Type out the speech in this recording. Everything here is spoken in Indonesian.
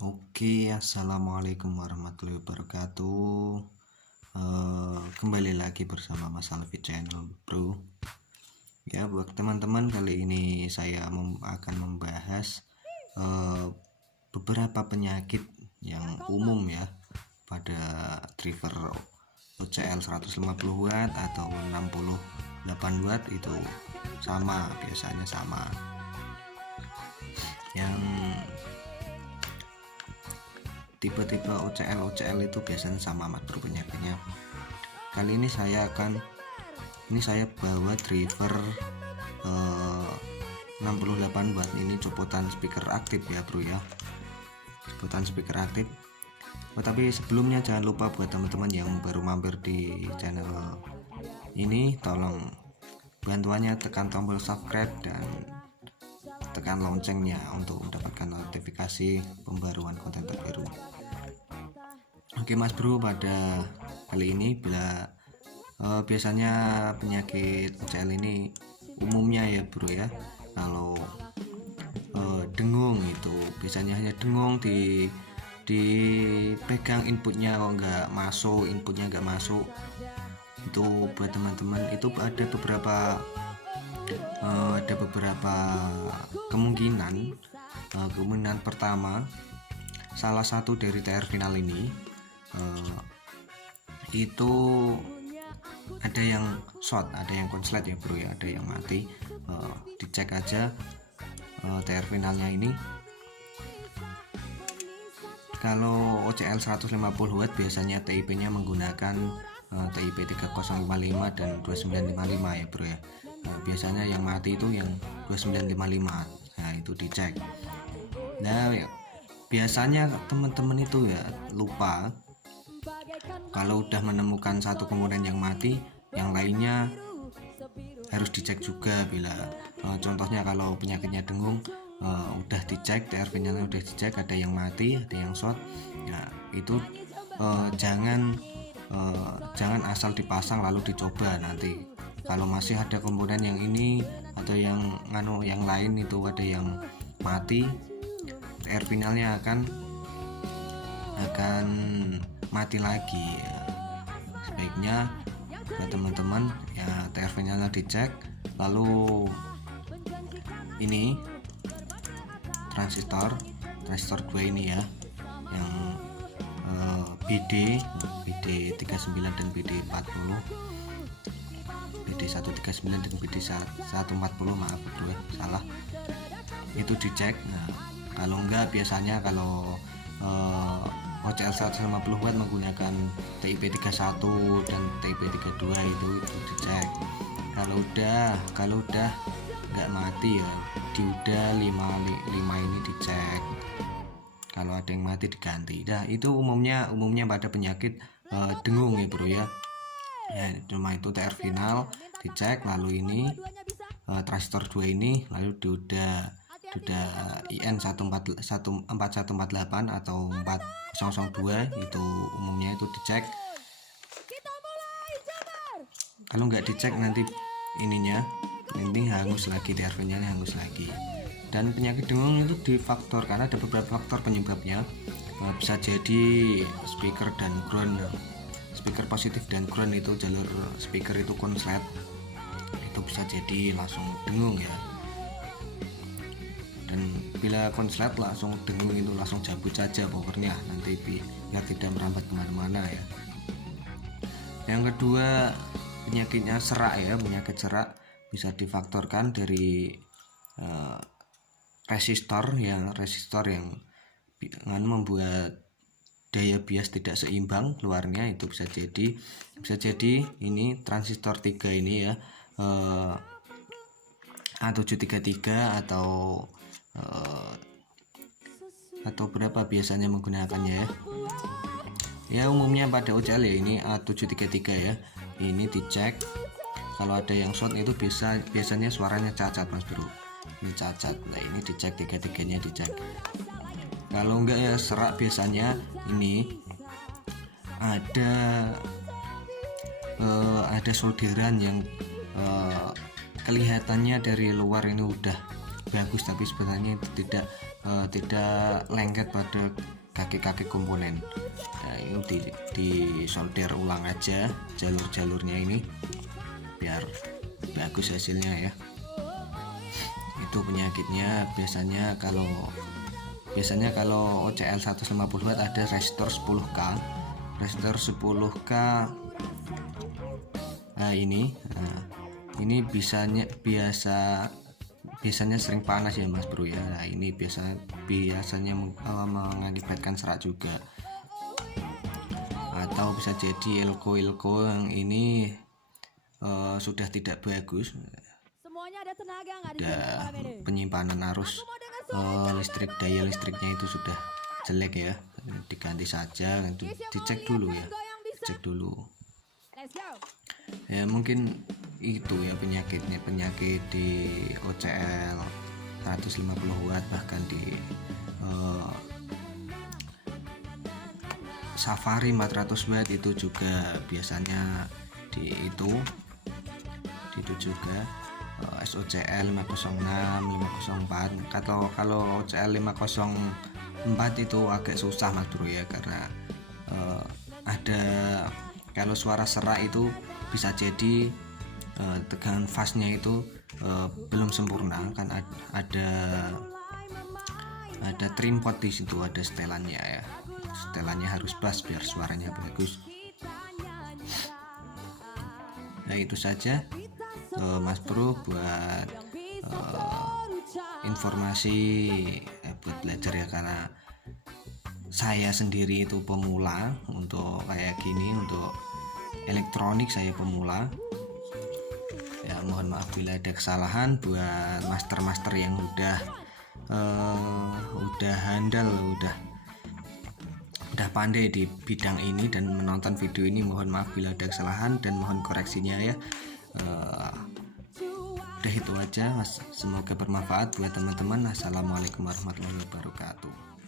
Oke, assalamualaikum warahmatullahi wabarakatuh. Kembali lagi bersama Mas Alfi Channel, bro. Ya, buat teman-teman, kali ini saya akan membahas beberapa penyakit yang umum ya pada driver OCL 150 watt atau 68 watt itu biasanya sama. Yang tipe-tipe OCL itu biasanya sama mas bro penyakitnya. Kali ini saya bawa driver 68 watt ini copotan speaker aktif ya bro ya, copotan speaker aktif. Tapi sebelumnya jangan lupa buat teman-teman yang baru mampir di channel ini, tolong bantuannya tekan tombol subscribe dan tekan loncengnya untuk mendapatkan notifikasi pembaruan konten terbaru. Oke mas bro, pada kali ini biasanya penyakit OCL ini umumnya ya bro ya, kalau dengung itu biasanya hanya dengung dipegang inputnya nggak masuk, itu buat teman-teman itu ada beberapa kemungkinan. Kemungkinan pertama, salah satu dari TR final ini itu ada yang short, ada yang konslet ya bro ya, ada yang mati. Dicek aja TR finalnya ini. Kalau OCL 150 watt biasanya TIP nya menggunakan TIP 3055 dan 2955 ya bro ya. Biasanya yang mati itu yang 2955. Nah itu dicek. Nah biasanya teman-teman itu ya lupa, kalau udah menemukan satu komponen yang mati, yang lainnya harus dicek juga. Bila contohnya kalau penyakitnya dengung, udah dicek, TR finalnya udah dicek, ada yang mati, ada yang short, ya itu jangan asal dipasang lalu dicoba. Nanti kalau masih ada komponen yang ini atau yang lain itu ada yang mati, TR finalnya akan mati lagi ya. Sebaiknya buat teman-teman ya TR finalnya dicek, lalu ini transistor 2 ini ya, yang BD 39 dan BD 40, BD 139 dan BD 140, maaf bro salah, itu dicek. Nah kalau enggak, biasanya kalau OCL 150 watt menggunakan TIP 31 dan TIP 32 itu dicek. Kalau udah nggak mati ya dioda 5 ini dicek. Kalau ada yang mati diganti. Nah itu umumnya pada penyakit dengung ya bro ya. Ya cuma itu TR final dicek, lalu ini transistor 2 ini, lalu dioda IN 14148 atau 4002 itu umumnya itu dicek. Kalau nggak dicek nanti ini hangus lagi, TR finalnya hangus lagi. Dan penyakit dengung itu difaktor karena ada beberapa faktor penyebabnya. Bisa jadi speaker dan ground, speaker positif dan ground itu jalur speaker itu konslet, itu bisa jadi langsung dengung ya. Dan bila konslet langsung dengung itu langsung cabut saja powernya, nanti biar tidak merambat kemana-mana ya. Yang kedua, penyakitnya serak ya. Penyakit serak bisa difaktorkan dari resistor yang membuat daya bias tidak seimbang keluarnya. Itu bisa jadi ini transistor 3 ini ya, A733 atau berapa biasanya menggunakannya ya. Umumnya pada OCL ya ini A733 ya, ini dicek. Kalau ada yang short itu biasanya suaranya cacat mas bro, ini cacat. Nah ini dicek, tiga-tiganya dicek. Kalau enggak ya serak, biasanya ini ada solderan yang kelihatannya dari luar ini udah bagus, tapi sebenarnya itu tidak lengket pada kaki-kaki komponen. Nah, ini di solder ulang aja jalur-jalurnya ini biar bagus hasilnya ya. Itu penyakitnya. Biasanya kalau OCL 150 watt ada resistor 10K. Resistor 10K ini biasanya sering panas ya Mas Bro ya. Nah, ini biasanya mengakibatkan serak juga, atau bisa jadi elko yang ini sudah tidak bagus. Udah penyimpanan arus listrik, daya listriknya itu sudah jelek ya, diganti saja. Dicek dulu ya, ya. Mungkin itu ya penyakit di OCL 150 watt, bahkan di Safari 400 watt itu juga biasanya itu juga SOCL 506, 504. Kalau OCL 504 itu agak susah Mas Bro ya, karena ada, kalau suara serak itu bisa jadi tegangan fase-nya itu belum sempurna, kan ada trim pot di situ, ada setelannya ya. Setelannya harus pas biar suaranya bagus. Nah, itu saja Mas Bro buat informasi buat belajar ya, karena saya sendiri itu pemula untuk kayak gini, untuk elektronik saya pemula ya. Mohon maaf bila ada kesalahan. Buat master yang udah handal, udah pandai di bidang ini dan menonton video ini, mohon maaf bila ada kesalahan dan mohon koreksinya ya. Udah itu aja Mas, semoga bermanfaat buat teman-teman. Assalamualaikum warahmatullahi wabarakatuh.